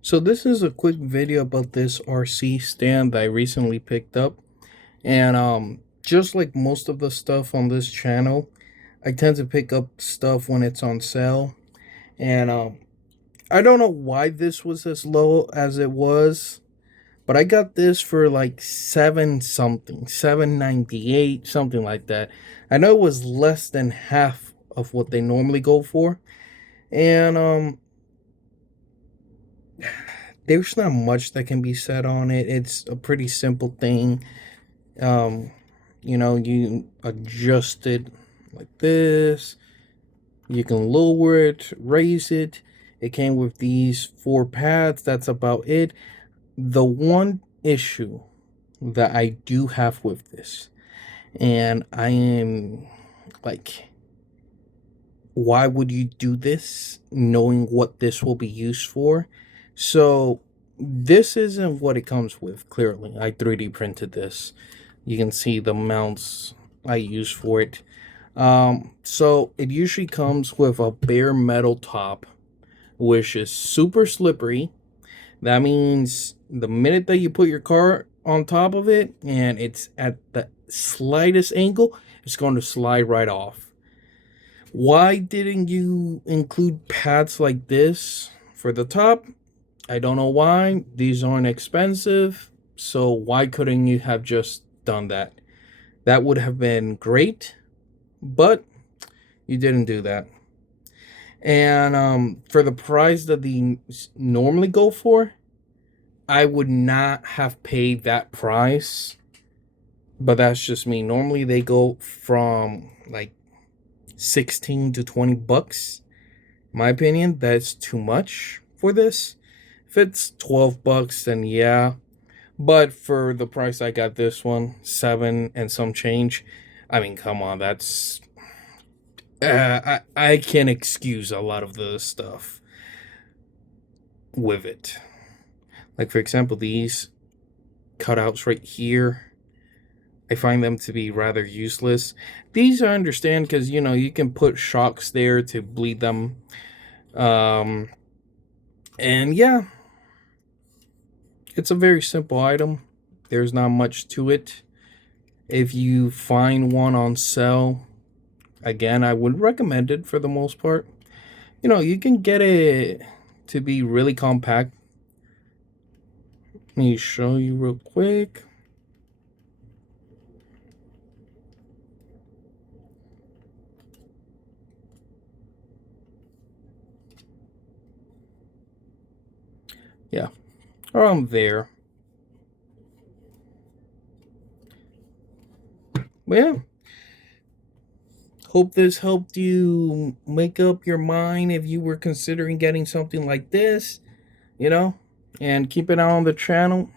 So this is a quick video about this RC stand that I recently picked up. And just like most of the stuff on this channel, I tend to pick up stuff when it's on sale. And I don't know why this was as low as it was, but I got this for like 7 something, 7.98, something like that. I know it was less than half of what they normally go for. And there's not much that can be said on it. It's a pretty simple thing. Um, you adjust it like this. You can lower it, raise it. It came with these 4 pads. That's about it. The one issue that I do have with this, and I am like, why would you do this knowing what this will be used for? So this isn't what it comes with. Clearly, I 3D printed this. You can see the mounts I use for it. So it usually comes with a bare metal top, which is super slippery. That means the minute that you put your car on top of it and it's at the slightest angle, it's going to slide right off. Why didn't you include pads like this for the top? I don't know why. These aren't expensive, so why couldn't you have just done that? That would have been great, but you didn't do that. And for the price that they normally go for, I would not have paid that price. But that's just me. Normally they go from like 16 to 20 bucks. In my opinion, that's too much for this. If it's 12 bucks, then yeah. But for the price I got this one, 7 and some change. I mean, come on, that's I can excuse a lot of the stuff with it. Like for example, these cutouts right here, I find them to be rather useless. These I understand because you can put shocks there to bleed them. And yeah, it's a very simple item. There's not much to it. If you find one on sale, again, I would recommend it for the most part. You can get it to be really compact. Let me show you real quick. Yeah, around there. But yeah, hope this helped you make up your mind if you were considering getting something like this, and keep it on the channel.